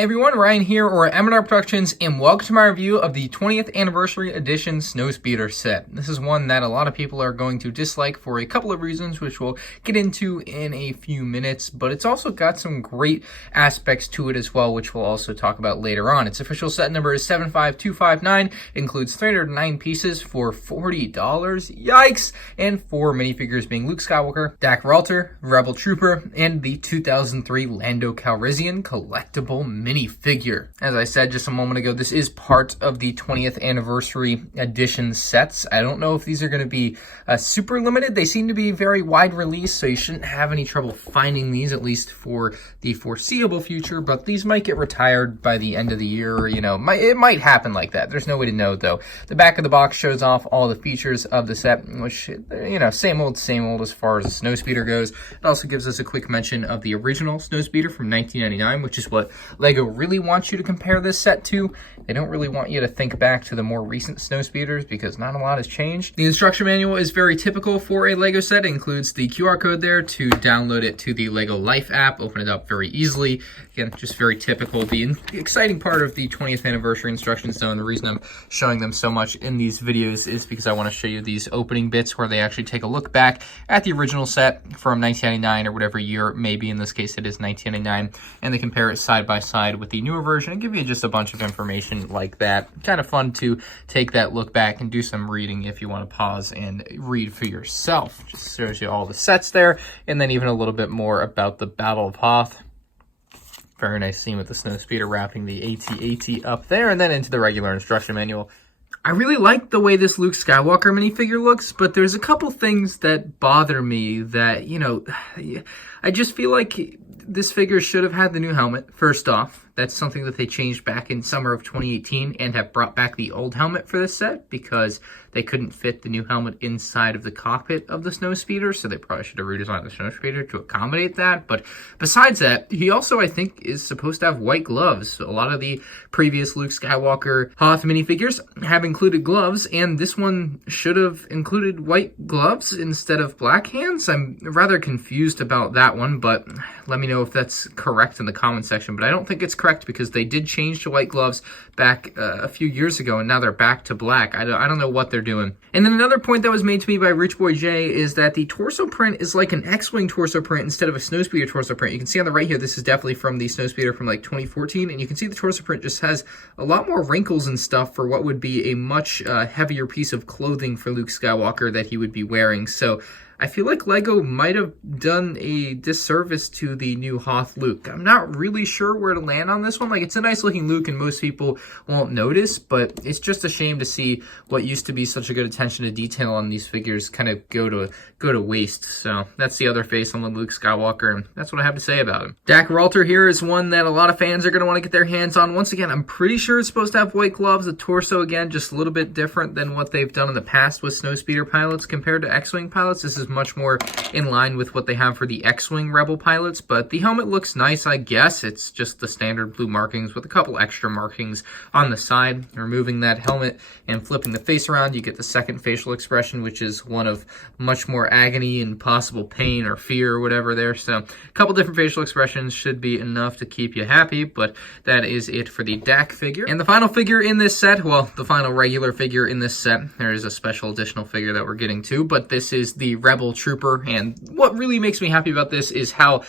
Hey everyone, Ryan here, or at MandRproductions, and welcome to my review of the 20th Anniversary Edition Snowspeeder set. This is one that a lot of people are going to dislike for a couple of reasons, which we'll get into in a few minutes, but it's also got some great aspects to it as well, which we'll also talk about later on. Its official set number is 75259, includes 309 pieces for $40, yikes, and 4 minifigures being Luke Skywalker, Dak Ralter, Rebel Trooper, and the 2003 Lando Calrissian Collectible minifigure. As I said just a moment ago, this is part of the 20th Anniversary Edition sets. I don't know if these are going to be super limited. They seem to be very wide release, so you shouldn't have any trouble finding these, at least for the foreseeable future, but these might get retired by the end of the year, you know, it might happen like that. There's no way to know, though. The back of the box shows off all the features of the set, which, you know, same old as far as the Snowspeeder goes. It also gives us a quick mention of the original Snowspeeder from 1999, which is what LEGO really wants you to compare this set to. They don't really want you to think back to the more recent Snowspeeders because not a lot has changed. The instruction manual is very typical for a LEGO set. It includes the QR code there to download it to the LEGO Life app, open it up very easily. Again, just very typical. The exciting part of the 20th anniversary instructions, though, and the reason I'm showing them so much in these videos is because I want to show you these opening bits where they actually take a look back at the original set from 1999 or whatever year it may be. In this case, it is 1999, and they compare it side by side with the newer version and give you just a bunch of information like that. Kind of fun to take that look back and do some reading if you want to pause and read for yourself. Just shows you all the sets there, and then even a little bit more about the Battle of Hoth. Very nice scene with the Snowspeeder wrapping the AT-AT up there, and then into the regular instruction manual. I really like the way this Luke Skywalker minifigure looks, but there's a couple things that bother me that, you know, I just feel like this figure should have had the new helmet, first off. That's something that they changed back in summer of 2018 and have brought back the old helmet for this set because they couldn't fit the new helmet inside of the cockpit of the Snowspeeder, so they probably should have redesigned the Snowspeeder to accommodate that. But besides that, he also, I think, is supposed to have white gloves. A lot of the previous Luke Skywalker Hoth minifigures have included gloves, and this one should have included white gloves instead of black hands. I'm rather confused about that one, but let me know if that's correct in the comment section. But I don't think it's correct because they did change to white gloves back a few years ago, and now they're back to black. I don't know what they're doing. And then another point that was made to me by Rich Boy J is that the torso print is like an X-Wing torso print instead of a Snowspeeder torso print. You can see on the right here, this is definitely from the Snowspeeder from like 2014, and you can see the torso print just has a lot more wrinkles and stuff for what would be a much heavier piece of clothing for Luke Skywalker that he would be wearing. So I feel like LEGO might have done a disservice to the new Hoth Luke. I'm not really sure where to land on this one. Like, it's a nice looking Luke and most people won't notice, but it's just a shame to see what used to be such a good attention to detail on these figures kind of go to waste. So that's the other face on the Luke Skywalker, and that's what I have to say about him. Dak Ralter here is one that a lot of fans are going to want to get their hands on. Once again, I'm pretty sure it's supposed to have white gloves. The torso, again, just a little bit different than what they've done in the past with Snowspeeder pilots compared to X-Wing pilots. This is much more in line with what they have for the X-Wing Rebel pilots, but the helmet looks nice, I guess. It's just the standard blue markings with a couple extra markings on the side. Removing that helmet and flipping the face around, you get the second facial expression, which is one of much more agony and possible pain or fear or whatever there. So a couple different facial expressions should be enough to keep you happy, but that is it for the Dak figure. And the final figure in this set, well, the final regular figure in this set, there is a special additional figure that we're getting to, but this is the Rebel Trooper. And what really makes me happy about this is how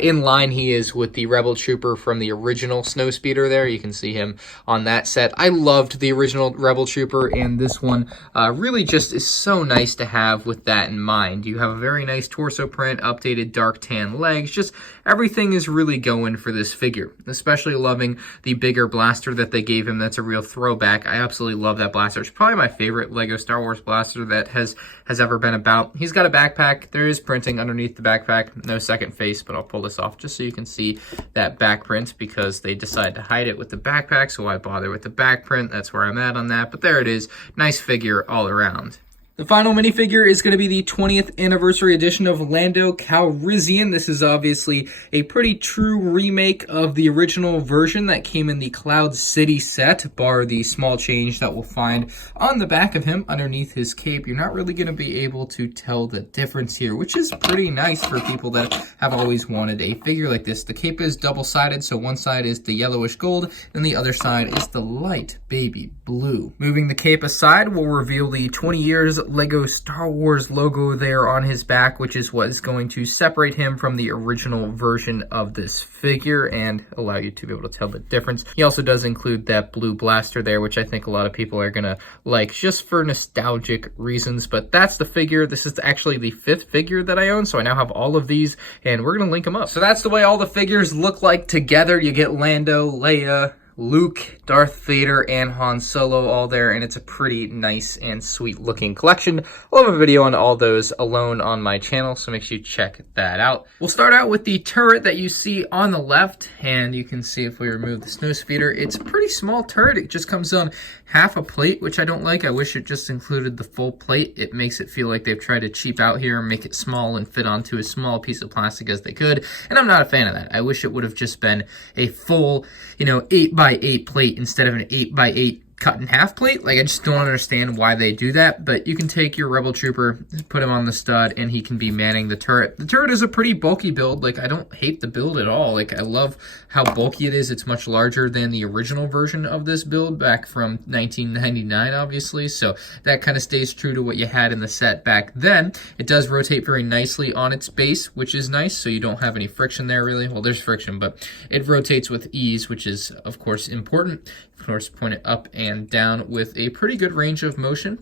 in line he is with the Rebel Trooper from the original Snowspeeder there. You can see him on that set. I loved the original Rebel Trooper, and this one really just is so nice to have with that in mind. You have a very nice torso print, updated dark tan legs, just everything is really going for this figure. Especially loving the bigger blaster that they gave him. That's a real throwback. I absolutely love that blaster. It's probably my favorite LEGO Star Wars blaster that has ever been about. He's got a backpack. There is printing underneath the backpack. No second face, but I'll pull this off just so you can see that back print because they decided to hide it with the backpack, so why bother with the back print? That's where I'm at on that, but there it is. Nice figure all around. The final minifigure is going to be the 20th anniversary edition of Lando Calrissian. This is obviously a pretty true remake of the original version that came in the Cloud City set, bar the small change that we'll find on the back of him underneath his cape. You're not really going to be able to tell the difference here, which is pretty nice for people that have always wanted a figure like this. The cape is double-sided, so one side is the yellowish gold, and the other side is the light baby blue. Moving the cape aside, we'll reveal the 20 years Lego Star Wars logo there on his back, which is what is going to separate him from the original version of this figure and allow you to be able to tell the difference. He also does include that blue blaster there, which I think a lot of people are gonna like just for nostalgic reasons, but that's the figure. This is actually the 5th figure that I own, so I now have all of these, and we're gonna link them up. So that's the way all the figures look like together. You get Lando, Leia, Luke, Darth Vader, and Han Solo all there, and it's a pretty nice and sweet looking collection. I'll have a video on all those alone on my channel, so make sure you check that out. We'll start out with the turret that you see on the left, and you can see if we remove the Snowspeeder, it's a pretty small turret. It just comes on half a plate, which I don't like. I wish it just included the full plate. It makes it feel like they've tried to cheap out here and make it small and fit onto as small a piece of plastic as they could, and I'm not a fan of that. I wish it would have just been a full, 8x8 plate instead of an 8x8 cut in half plate. Like, I just don't understand why they do that, but you can take your Rebel Trooper, put him on the stud, and he can be manning the turret. The turret is a pretty bulky build. Like, I don't hate the build at all. Like, I love how bulky it is. It's much larger than the original version of this build back from 1999, obviously, so that kind of stays true to what you had in the set back then. It does rotate very nicely on its base, which is nice, so you don't have any friction there, really. Well, there's friction, but it rotates with ease, which is, of course, important. Of course, point it up and down with a pretty good range of motion.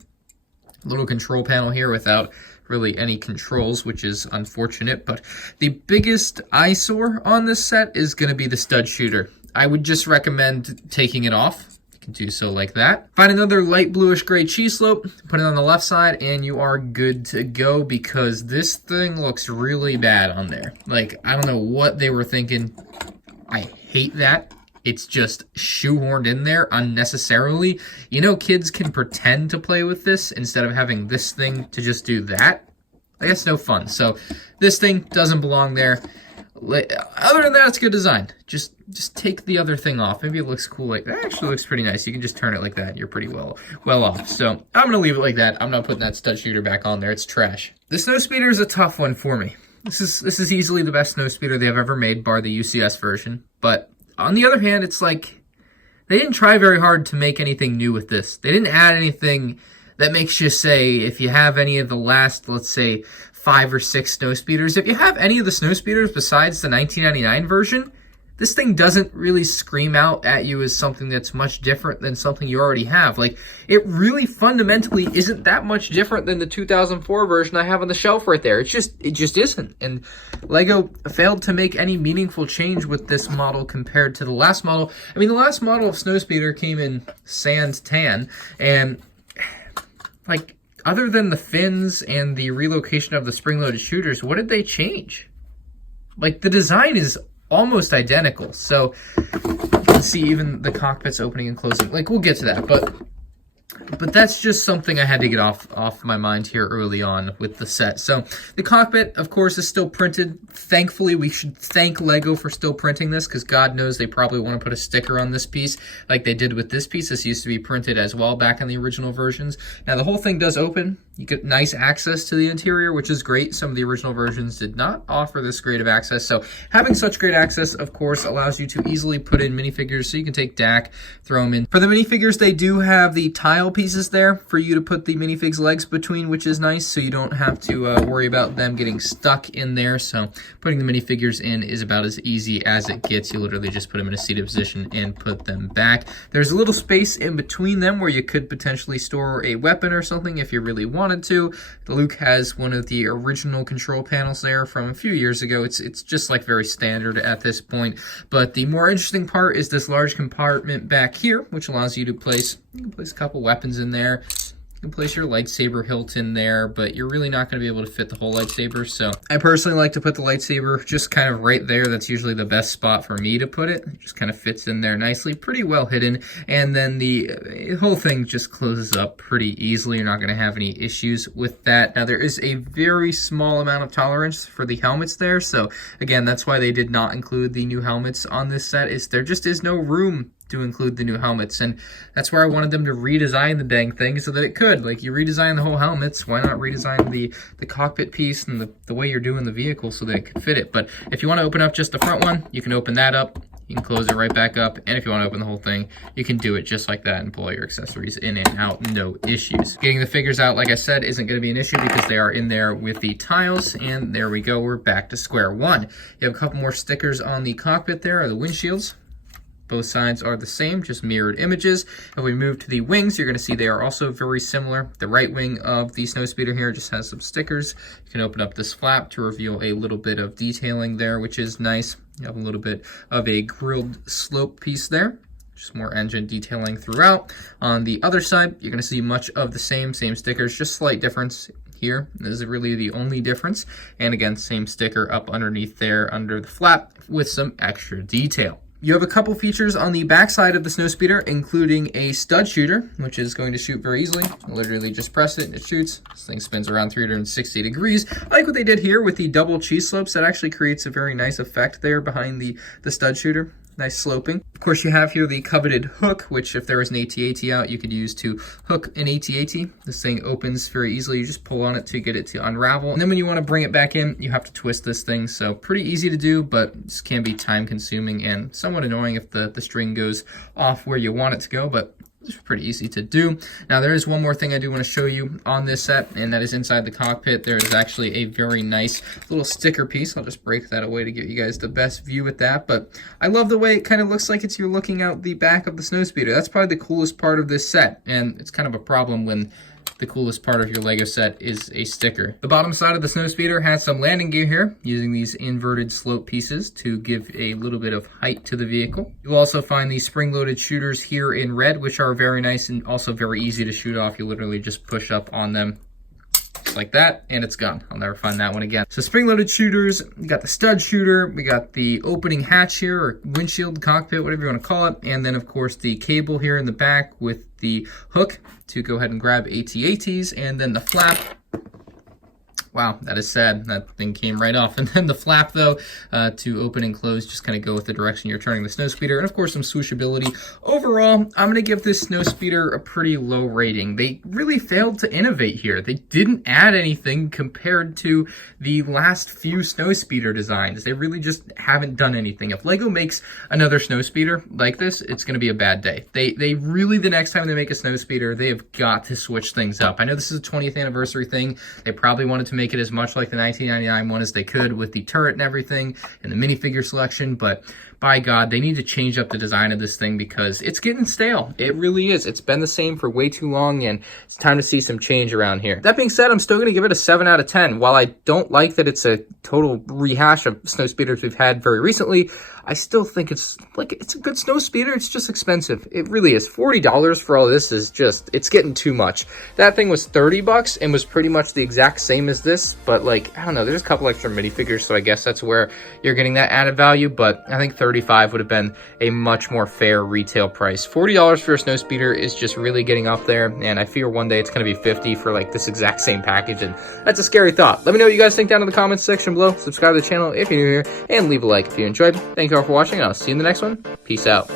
Little control panel here without really any controls, which is unfortunate, but the biggest eyesore on this set is going to be the stud shooter. I would just recommend taking it off. You can do so like that. Find another light bluish gray cheese slope, put it on the left side, and you are good to go, because this thing looks really bad on there. Like, I don't know what they were thinking. I hate that. It's just shoehorned in there unnecessarily. Kids can pretend to play with this instead of having this thing to just do that. Like, that's no fun. So this thing doesn't belong there. Other than that, it's good design. Just take the other thing off. Maybe it looks cool. Like, that actually looks pretty nice. You can just turn it like that and you're pretty well off. So I'm going to leave it like that. I'm not putting that stud shooter back on there. It's trash. The Snowspeeder is a tough one for me. This is easily the best Snowspeeder they've ever made, bar the UCS version. But on the other hand, it's like they didn't try very hard to make anything new with this. They didn't add anything that makes you say, if you have any of the last, let's say, 5 or 6 Snowspeeders, if you have any of the Snowspeeders besides the 1999 version, this thing doesn't really scream out at you as something that's much different than something you already have. Like, it really fundamentally isn't that much different than the 2004 version I have on the shelf right there. It just isn't. And Lego failed to make any meaningful change with this model compared to the last model. I mean, the last model of Snowspeeder came in sand tan, and like, other than the fins and the relocation of the spring-loaded shooters, what did they change? Like, the design is almost identical. So you can see even the cockpit's opening and closing. Like, we'll get to that, but that's just something I had to get off my mind here early on with the set. So the cockpit, of course, is still printed. Thankfully, we should thank Lego for still printing this, because God knows they probably want to put a sticker on this piece like they did with this piece. This used to be printed as well back in the original versions. Now, the whole thing does open. You get nice access to the interior, which is great. Some of the original versions did not offer this great of access. So having such great access, of course, allows you to easily put in minifigures. So you can take Dak, throw them in. For the minifigures, they do have the tile pieces there for you to put the minifigs' legs between, which is nice. So you don't have to worry about them getting stuck in there. So putting the minifigures in is about as easy as it gets. You literally just put them in a seated position and put them back. There's a little space in between them where you could potentially store a weapon or something if you really wanted to. Luke has one of the original control panels there from a few years ago. It's just like very standard at this point. But the more interesting part is this large compartment back here, which allows you to place a couple weapons in there. can place your lightsaber hilt in there, but you're really not going to be able to fit the whole lightsaber. So I personally like to put the lightsaber just kind of right there. That's usually the best spot for me to put it. It just kind of fits in there nicely, pretty well hidden. And then the whole thing just closes up pretty easily. You're not going to have any issues with that. Now, there is a very small amount of tolerance for the helmets there. So again, that's why they did not include the new helmets on this set. There just is no room to include the new helmets, and that's where I wanted them to redesign the dang thing so that it could. Like, you redesign the whole helmets, why not redesign the cockpit piece and the way you're doing the vehicle so that it could fit it? But if you want to open up just the front one, you can open that up, you can close it right back up, and if you want to open the whole thing, you can do it just like that and pull all your accessories in and out, no issues. Getting the figures out, like I said, isn't going to be an issue because they are in there with the tiles, and there we go, we're back to square one. You have a couple more stickers on the cockpit there, or the windshields. Both sides are the same, just mirrored images. If we move to the wings, you're going to see they are also very similar. The right wing of the Snowspeeder here just has some stickers. You can open up this flap to reveal a little bit of detailing there, which is nice. You have a little bit of a grilled slope piece there. Just more engine detailing throughout. On the other side, you're going to see much of the same stickers, just slight difference here. This is really the only difference. And again, same sticker up underneath there under the flap with some extra detail. You have a couple features on the back side of the Snowspeeder, including a stud shooter, which is going to shoot very easily. Literally just press it and it shoots. This thing spins around 360 degrees. I like what they did here with the double cheese slopes. That actually creates a very nice effect there behind the stud shooter. Nice sloping. Of course, you have here the coveted hook, which if there was an AT-AT out, you could use to hook an AT-AT. This thing opens very easily. You just pull on it to get it to unravel. And then when you want to bring it back in, you have to twist this thing. So pretty easy to do, but this can be time consuming and somewhat annoying if the string goes off where you want it to go, but it's pretty easy to do. Now, there is one more thing I do want to show you on this set, and that is inside the cockpit. There is actually a very nice little sticker piece. I'll just break that away to give you guys the best view with that, but I love the way it kind of looks like you're looking out the back of the Snowspeeder. That's probably the coolest part of this set, and it's kind of a problem when the coolest part of your Lego set is a sticker. The bottom side of the Snowspeeder has some landing gear here, using these inverted slope pieces to give a little bit of height to the vehicle. You'll also find these spring-loaded shooters here in red, which are very nice and also very easy to shoot off. You literally just push up on them like that, and it's gone. I'll never find that one again. So spring-loaded shooters, we got the stud shooter, we got the opening hatch here, or windshield, cockpit, whatever you want to call it, and then of course the cable here in the back with the hook to go ahead and grab AT-ATs, and then the flap. Wow, that is sad. That thing came right off. And then the flap, though, to open and close, just kind of go with the direction you're turning the Snowspeeder. And, of course, some swooshability. Overall, I'm going to give this Snowspeeder a pretty low rating. They really failed to innovate here. They didn't add anything compared to the last few Snowspeeder designs. They really just haven't done anything. If LEGO makes another Snowspeeder like this, it's going to be a bad day. They really, the next time they make a Snowspeeder, they have got to switch things up. I know this is a 20th anniversary thing. They probably wanted to make it as much like the 1999 one as they could with the turret and everything and the minifigure selection, but by God, they need to change up the design of this thing because it's getting stale. It really is. It's been the same for way too long, and it's time to see some change around here. That being said, I'm still going to give it a 7 out of 10. While I don't like that it's a total rehash of Snowspeeders we've had very recently, I still think it's a good Snowspeeder. It's just expensive. It really is. $40 for all this is just, it's getting too much. That thing was $30 and was pretty much the exact same as this, but like, I don't know, there's a couple extra minifigures, so I guess that's where you're getting that added value, but I think $35 would have been a much more fair retail price. $40 for a Snowspeeder is just really getting up there, and I fear one day it's going to be $50 for like this exact same package, and that's a scary thought. Let me know what you guys think down in the comments section below. Subscribe to the channel if you're new here, and leave a like if you enjoyed. Thank you all for watching, and I'll see you in the next one. Peace out.